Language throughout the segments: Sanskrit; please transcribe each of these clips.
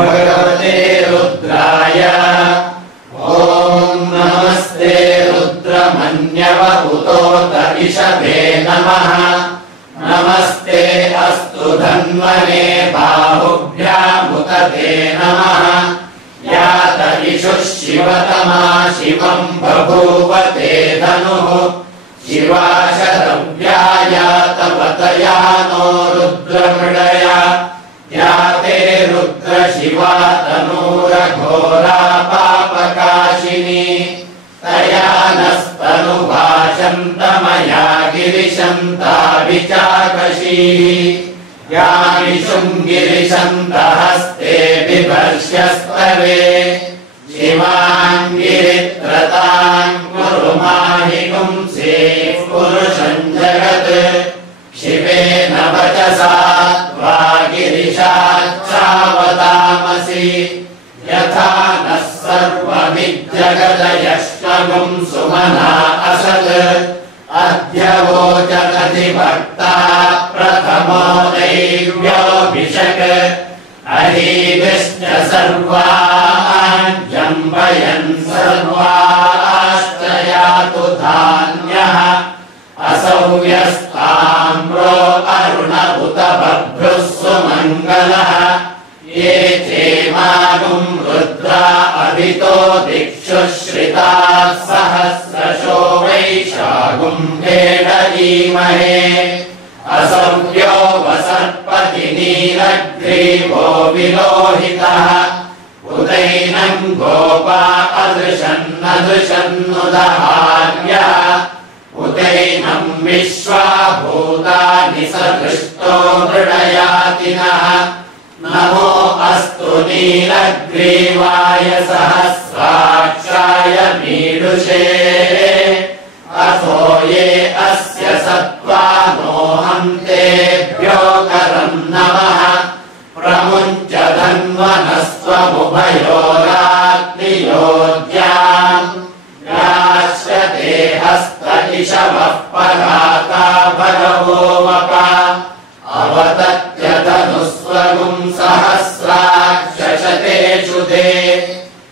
भगवते रुद्राय ॐ नमस्ते रुद्रमन्यवहुतोत इषभे नमः। नमस्ते अस्तु धन्वने बाहुभ्यामुत ते नमः। यात इषुः शिवतमा शिवम् बभूव ते धनुः। शिवाशरव्या यातवतया नो रुद्रमृडया। याते रुद्र शिवा तनूरघोरा पापकाशिनी। तया नस्तनुभाषन्तमया गिरिशन्ता विचाकशीः। यामिषुम् गिरिशन्तहस्ते बिभर्ष्यस्तवे। शिवाम् गिरित्रताम् कुरु माहि पुंसेः पुरुषम् जगत्। शिवेन वचसा त्वा गिरिशाच्चावतामसि। यथा नः सर्वमिज्जगदयष्टगुम् सुमना असत्। अद्य वोचदधिभक्ता प्रथमो दैव्योऽभिषक्। अहीभिश्च सर्वान् जम्बयन् सर्वाश्च यातु धान्यः। असौ यस्ताम्रो अरुण उत बभ्रुः सुमङ्गलः। ये चेमागुम् रुद्रा अभितो दिक्षु श्रिताः सहस्रशो वैशागुम् भेडयीमहे। असव्यो वसर्पति नीलग्रीवो विलोहितः। उदैनम् गोपा अदृशन्नदृशन्नुदहार्यः। उदैनम् विश्वा भूतानि सदृष्टो मृडयातिनः। नमो अस्तु नीलग्रीवाय सहस्राक्षाय मीडुषे। अथो ये अस्य सत्त्वानोऽहन्तेभ्यो करम् नमः। प्रमुञ्च धन्वनस्त्वमुभयोराग्नियोज्याम्। याश्यते हस्त इषवः पराता भगवो वपा। अवतत्यतनुस्वगुम् सहस्राक्षशतेषु ते।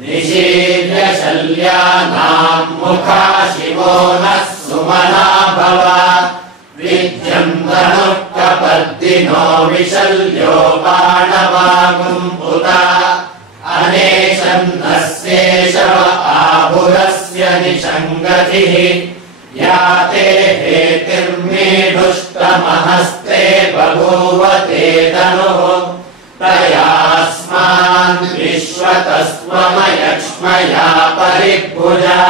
निशीर्य शल्यानाम् मुखा शिवो नः सुमना भव। विद्यम् धनुः कपर्दिनो विशल्यो बाणवागुम् पुत। अनेशन्नस्येषव आभुरस्य निषङ्गतिः। याते हेतिर्मेढुष्टमहस्ते बभूव ते धनुः। तयास्मान् विश्वतस्त्वमयक्ष्मया परिभुजा।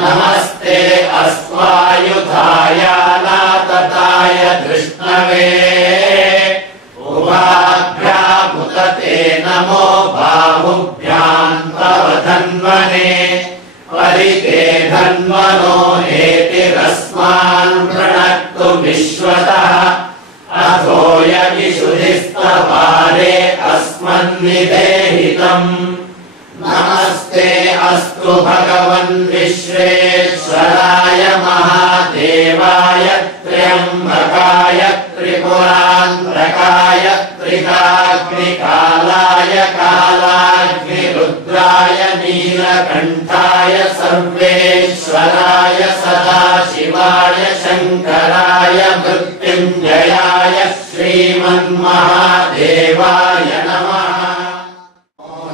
नमस्ते अस्त्वायुधाय नातताय धृष्णवे। उभाभ्यामुत ते नमो बाहुभ्याम् तव धन्वने। परिते धन्वनो हेतिरस्मान् प्रणक्तु विश्वतः। अथो यगिषुधिस्तवारे अस्मन्निदेहितम्। नमस्ते अस्तु भगवन् विश्वेश्वराय महादेवाय त्र्यम्बकाय त्रिपुरान्तकाय त्रिकाग्निकालाय कालाग्निरुद्राय नीलकण्ठाय सर्वेश्वराय सदाशिवाय शङ्कराय मृत्युञ्जयाय श्रीमन्महादेवाय नमः।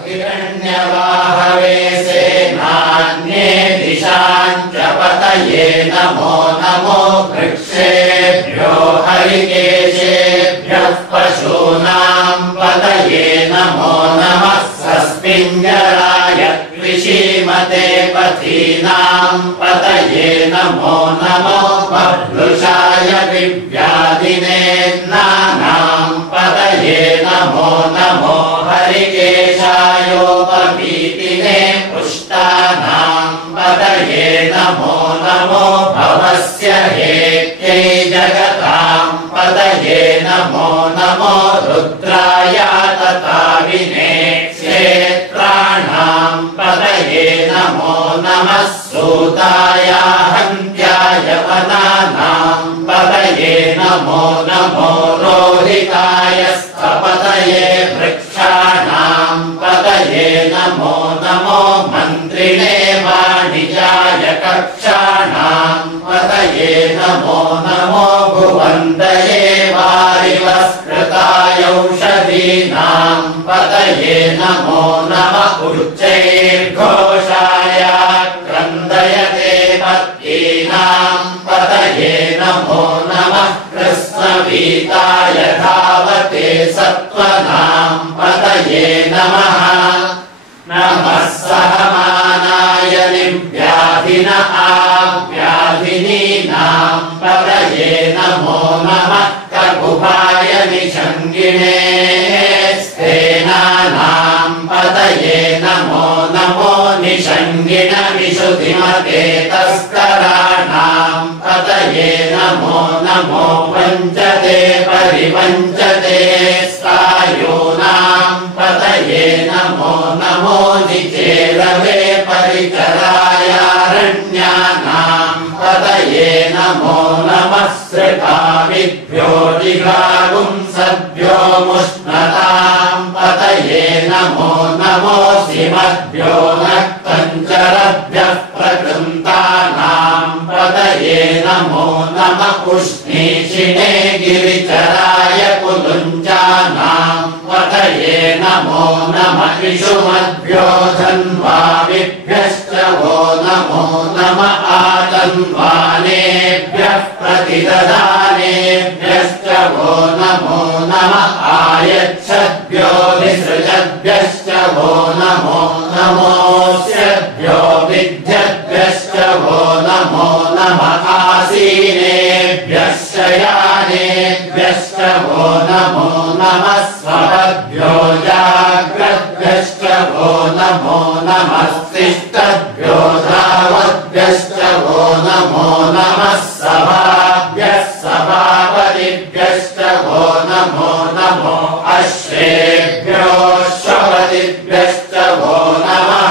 हिरण्यवाहवे सेनान्ये दिशाम् च पतये नमो नमो। वृक्षेभ्यो हरिकेशेभ्यः पशूनाम् पतये नमो नमः। सस्मिञ्जराय कृषीमते पथीनाम् पतये नमो नमो। बभ्रुषाय विव्याधिने नानाम् पतये नमो नमो। हरिकेशायोपवीतिने पुष्टानाम् पतये नमो नमो। भवस्य हेत्यै जगताम् पतये नमो नमो। रुद्राय तताविने क्षेत्राणाम् पतये नमो नमः। सूताय हन्त्याय वनानाम् पतये नमो नमो। रोहिताय स्थपतये वृक्षाणाम् नमो मन्त्रिणे वाणिजाय कक्षाणाम् पतये नमो भुवन्तये वारिवस्कृतायौषधीनाम् पतये नमो उच्चैर्घोषाय क्रन्दयते पत्नीनाम् पतये नमो कृष्णवीताय धावते सत्त्वनाम् पतये नमः सहमानाय निव्याधिन आव्याधिनीनाम् पतये नमो ककुभाय निषङ्गिणे स्थेनानाम् पतये नमो निषङ्गिण विशुधिमते तस्कराणाम् पतये नमो वञ्चते परिवञ्चते स्थायूनाम् पतये नमो निचेलवे परिचरायारण्यानाम् पतये नमो श्रितामिभ्यो जिघागुंसभ्यो मुष्णताम् पतये नमो सिमभ्यो नक्तञ्चरभ्यः प्रकृन्तानाम् पतये नमो पुष्णीषिणे गिरिचराय कुलुञ्चानाम् पतये नमो इषुमद्भ्यो धन्वामिभ्यश्च वो नमो आतन्वानेभ्यः प्रतिदधानेभ्यश्च वो नमो आयच्छद्भ्यो विसृजद्भ्यश्च वो नमोऽस्यभ्यो विद्यद्भ्यश्च वो नमो आसीनेभ्यः शयानेभ्यश्च वो नमो स्वभ्यो जाग्रद्भ्यश्च वो नमो तिष्ठद्भ्यो धावद्भ्यश्च वो नमो सभाभ्यः सभापतिभ्यश्च वो नमो अश्वेभ्यो श्वपतिभ्यश्च वो नमः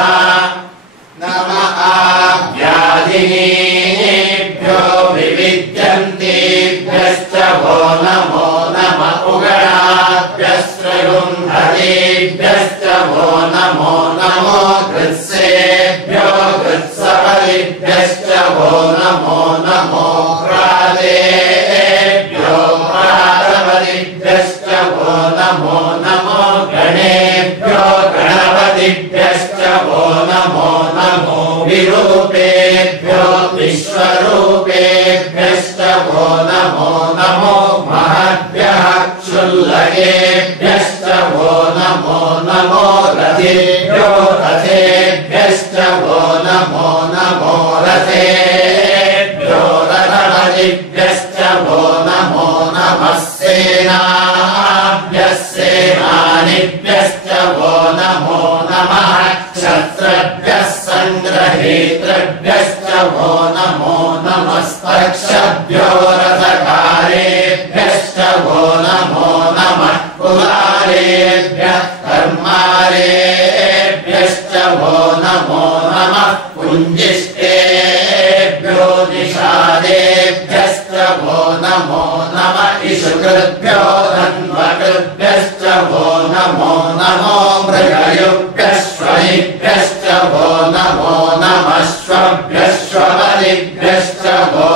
व्याधिनीभ्यो विविद्यन्तेभ्यश्च वो नमो उगणाभ्यश्च वो नमो कृत्सेभ्यो कृत्सफलिभ्यश्च वो नमो प्रादेभ्यो प्रातपतिभ्यश्च वो नमो गणेभ्यो गणपतिभ्यश्च वो नमो विरूपेभ्यो विश्वरूपेभ्यश्च वो नमो महद्भ्यः क्षुल्लकेभ्यश्च वो नमो रथेभ्यो रथेभ्यश्च वो नमो रथेभ्यो रथपतिभ्यश्च वो नमो सेनाभ्यः सेनानिभ्यश्च वो नमो क्षत्रभ्यः सङ्ग्रहेतृभ्यश्च वो नमो स्पर्शभ्यो रथकारेभ्यश्च वो नमो कुलारेभ्यः कर्मारेभ्यश्च वो नमो पुञ्जिष्टेभ्यो निषादेभ्यश्च वो नमो इषुकृभ्यो धन्वकृभ्यश्च वो नमो मृगयुभ्यश्वनिभ्यश्च वो नमो श्वभ्यश्वपतिभ्यश्च वो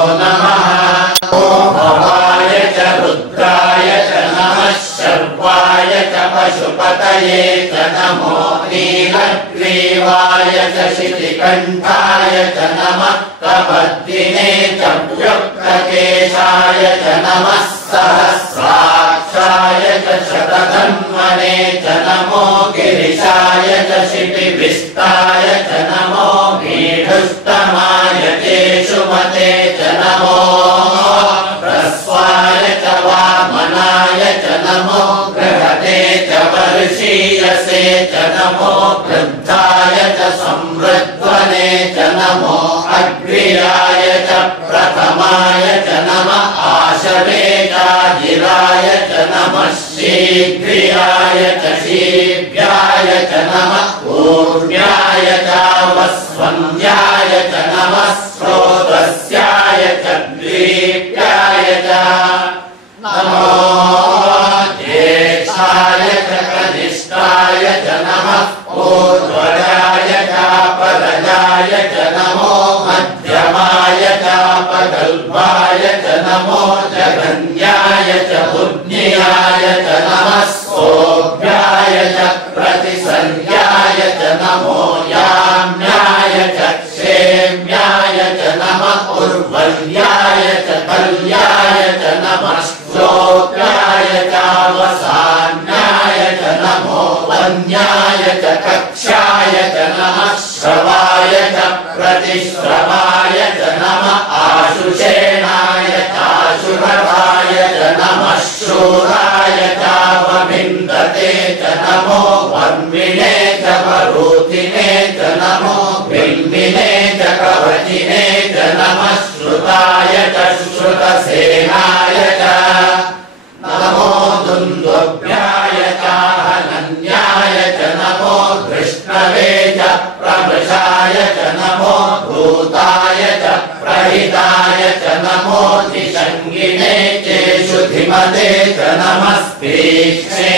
भवाय च रुद्राय च नमः शर्वाय च पशुपतये च नमो नीलग्रीवाय च शितिकण्ठाय च नमः कपद्दिने च व्युक्तकेशाय च नमः सहस्राक्षाय च शतधन्वने च नमो गिरिशाय च शिपिविष्टाय च नमो मीढुस्तमाय केशुमते च नमो ह्रस्वाय च वामनाय च नमो गृहते च वर्षीयसे च नमो वृद्धाय च संवृध्वने च नमो अग्र्याय च प्रथमाय च नमः आशवेजाजिराय च नमः शीघ्रियाय च शीभ्याय च नमः ऊर्व्याय च वस्वन्द्याय च नमः स्रोतस्याय च द्वीप्याय च नमो ज्येष्ठाय च कनिष्ठाय च नमः ऊर्ध्वराय मध्यमाय च नमो मध्यमाय चापकल्पाय च नमो जगन्याय च बुद्ध्याय च नमः सोऽभ्याय च प्रतिसंज्ञाय च नमो याम्याय च क्षेम्याय च नमः उर्वल्याय च कल्याय च नमः श्लोक्याय चावसान्याय च नमो वन्याय च कक्षाय च नमः श्रवाय च प्रतिश्रवाय च नमः आशुषेणाय चाशुरवाय च नमः शूराय चावविन्दते च नमो वर्मिणे च वरूथिने च नमो बिल्मिने च कवचिने च नमः श्रुताय च श्रुतसेनाय च नमो दुन्दुभ्याय चाहनन्याय च नमो धृष्णवे च प्रमृषाय च नमो भूताय च प्रहिताय च नमो दिशङ्गिने चेषु धिमते च नमस्तीक्ष्णे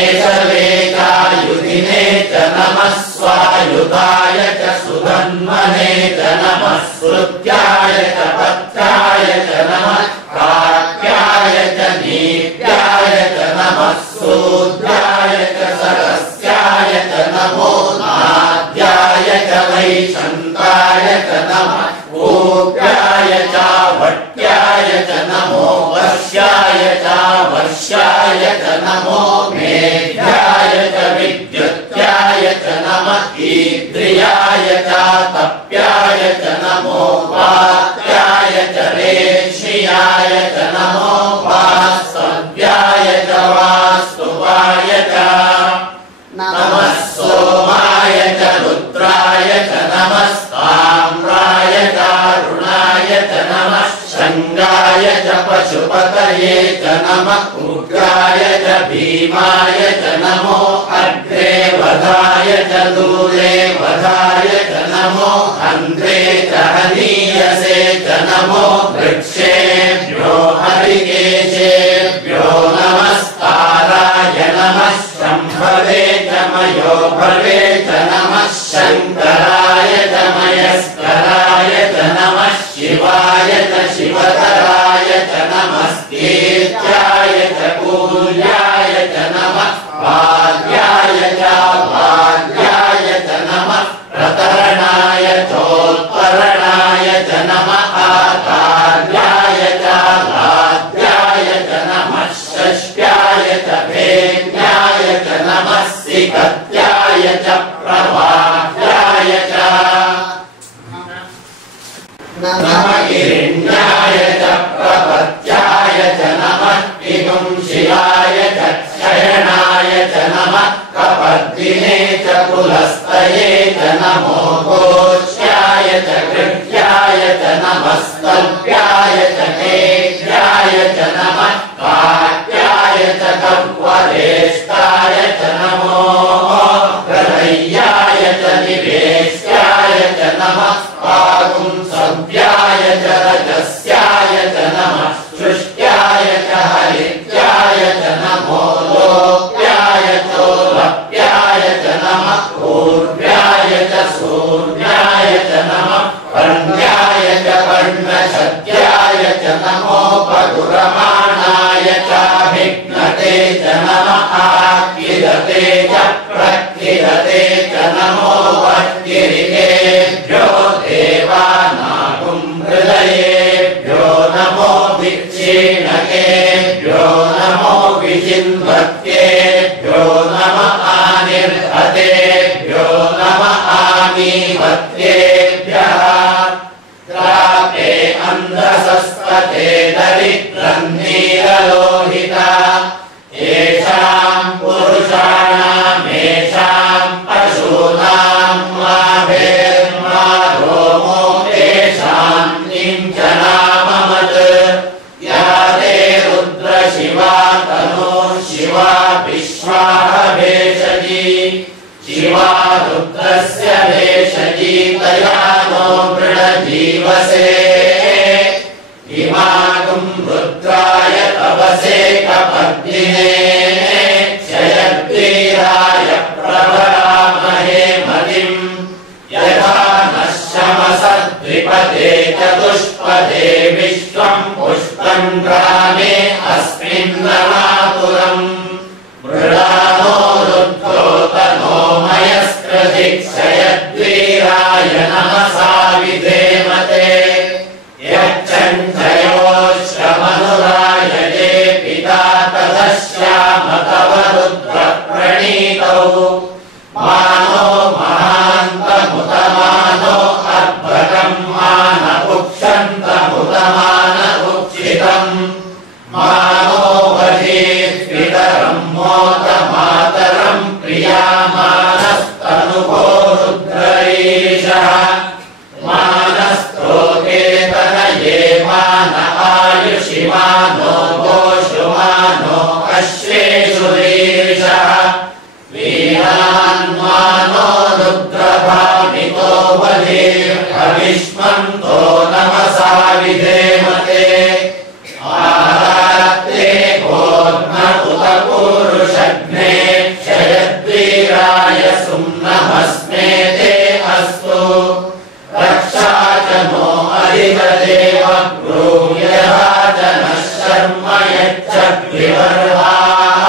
चायुधिने च नमः स्वायुधाय च सुधन्वने च नमः श्रुत्याय च पत्याय च नमः काक्याय च नीत्याय च नमः सूद्याय च सरस्याय च नमो नाद्याय च वैशन्ताय च नमः ऊप्याय च भट्याय च नमो वर्ष्याय च वर्ष्याय च नमो मेघ्याय च विद्युत्याय च नमः ईद्रियाय च तप्याय च नमो वात्याय च रेष्याय च नमो वास्तव्याय च वास्तुवाय च नमः सोमाय च रुद्राय च नमः ताम्राय च अरुणाय च नमः शङ्गाय च पशुपतये च नमः उग्राय च भीमाय च नमो अग्रे वधाय च दूरे वधाय च नमो अन्ध्रे च हनीयसे च नमो वृक्षेभ्यो हरिकेशेभ्यो नमस्ताराय नमः शम्भवे च मयोभवे च नमः शङ्कराय च मयस्कराय च नमः शिवाय च शिवतराय च नमस्तीत्याय च कूल्याय च नमः वाद्याय च वाद्याय च नमः प्रतरणाय चोत्तरणाय च नमः आकार्याय च लाद्याय च नमः षष्ट्याय च भेद्याय च नमः सिकत्याय च प्रवाह्याय च नमः हिरण्याय च प्रपत्याय च नमः विपुंशिलाय च क्षयणाय च नमः कपर्दिने च कुलस्तये च नमो गोष्याय च गृह्याय च नमस्तव्याय च केह्याय च नमः काट्याय च कप्वरेष्टाय च नमो हृदयाय च निवेश्याय च नमः पागुंसव्याय च रजस्याय च नमः सृष्ट्याय च हरित्याय च नमो लोक्याय चोलप्याय च नमः पूर्व्याय च सूर्याय च नमः पर्ण्याय च पर्णशत्याय च नमो पगुरमाणाय चाभिघ्नते च नमः आकिरते च प्रकिरते च नमो वह्निरिकेभ्यो देवानागुं हृदयेभ्यो नमो विक्षीणकेभ्यो नमो विजिन्वत्येभ्यो नमः आनिर्हतेभ्यो नमः आमीवत्येभ्यः द्रापे अन्धसस्तते दरिद्रं नीललोहिता येषां पुरुषाणामेषां पशूनां माभेर्मा रोमो येषां किञ्चनाममत् या ते रुद्रशिवा तनो शिवा विश्वाः भेषजी शिवा रुद्रस्य भेषजी तया नो मृडजीवसे इमागुं रुद्राय तपसे कपर्दिने क्षयद्वीराय प्रभरामहे मतिं यथा नः शमस चतुष्पदे विश्वं पुष्पं ग्रामे अस्मिन्नमातुरम् मृडानो रुद्धोतनो मयस्कृधिक्षयद्वीराय नमसा विधेमते यच्चञ्चयोश्रमनुरायजे पिता तदश्याम तव रुद्रप्रणीतौ मानो महान्तमुतमानो अर्भकं मानपुक्षन्तमुतमानपुक्षितम् मानो वधीर्पितरं मोदमातरं प्रियामानस्तनुपो रुद्रैषः मानस्तोकेतनये मान आयुषि मानो गोषु मानो अश्वेषु वीर्षः वीरान्मानो रुद्रभामितो वधीर्भविष्मन्तो नमसा विधेमते आरात्ते गोर्न उत पूरुषग्ने क्षयद्वीराय सुम्नमस्मे ते अस्तु रक्षा च नो अधिपदेव ब्रूयः च नः शर्म यच्च विवर्हाः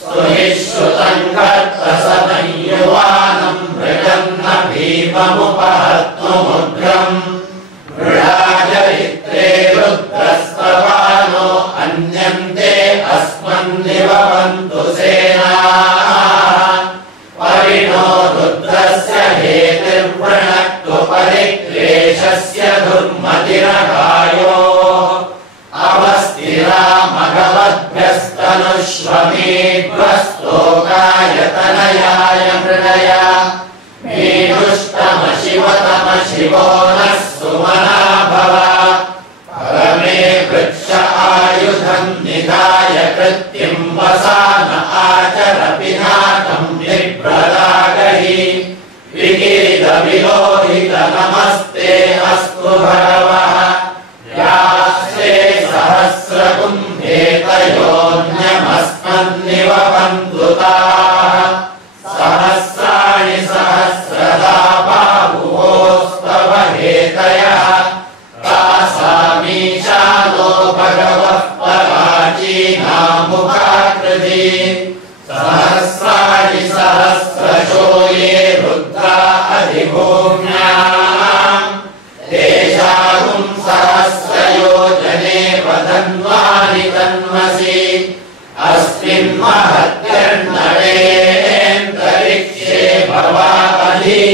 सुहिश्रुतं कर्तसदं युवानं मृगन्न भीममुपहर्तुमुग्रम् मृडाचरित्रे रुद्रस्तवानो अन्यन्ते अस्मन्निवन्तु सेनाः परिणो रुद्रस्य हेतिर्वृणक्तु परिक्लेशस्य दुर्मतिरगायोः अवस्थिरा मघवद्भ्यस्तनुष्वमेध्वस्तोकायतनयाय मृडया मेधुष्टमशिवतम शिवो नः सुमना भव परमे वृक्ष आयुधं निधाय कृत्तिं वसान आचर पिनाकं विप्रदागहि विकिरितविलोहित नमस्ते अस्तु भगवः यास्ते सहस्रकुम्भेतयोऽन्यमस्मन्निवपन्तु ताः सहस्राणि सहस्रधा बाहुवोस्तव हेतयः तासामीशानो भगवः पराचीनामुखाकृति सहस्राणि सहस्रशो ये रुद्रा अधिभूम्याम् तेषां सहस्रयोजने वदन्वानि तन्मसि अस्मिन् महत्यर्णवेऽन्तरिक्षे भवावधि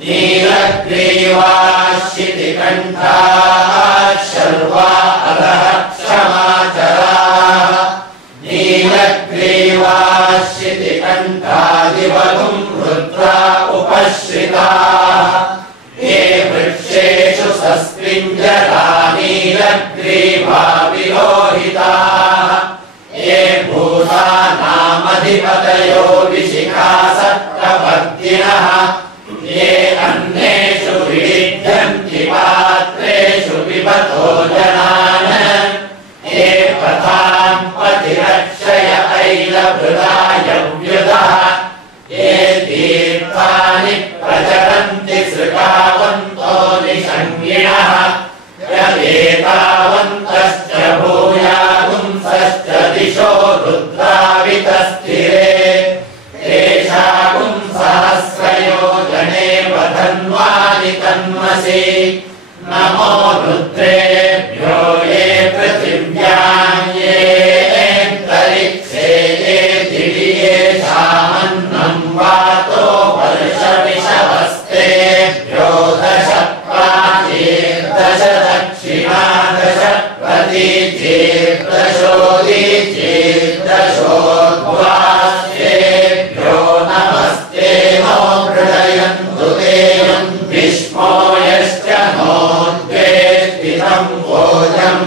नीलग्रीवाश्चितिकण्ठाः शर्वा अधः क्षमाचराः नीलग्रीवाश्चितिकण्ठादिवगुं रुद्रा उपश्रिताः ये वृक्षेषु सस्मिञ्जरा नीलग्रीवा विलोहिताः ये भूतानामधिपतयो विशिखासक्तवर्तिनः ये अन्नेषु विडिध्यन्ति पात्रेषु पिबतो जनान् ये पथां पतिरक्षय ऐलभृदाय व्युधः ये तीर्थानि प्रचरन्ति सृगावन्तो निषङ्गिणः यदेतावन्तश्च भूयागुंसश्च दिशो रुद्रावितस्थिरे तेषां सहस्रयोजने वधन्वानि तन्मसि नमो रुद्रेभ्यो ये पृथिव्यां ये अन्तरिक्षे ये दिवि येषामन्नं वातो वर्षविषवस्तेभ्यो दश प्राचीर्दश दक्षिणा दश प्रतीचीर्दशोदीचीर्दशोद्वास्तेभ्यो नमस्ते नो मृडयन्तु ते भीष्मो यश्च नोद्वेष्टितं भोजं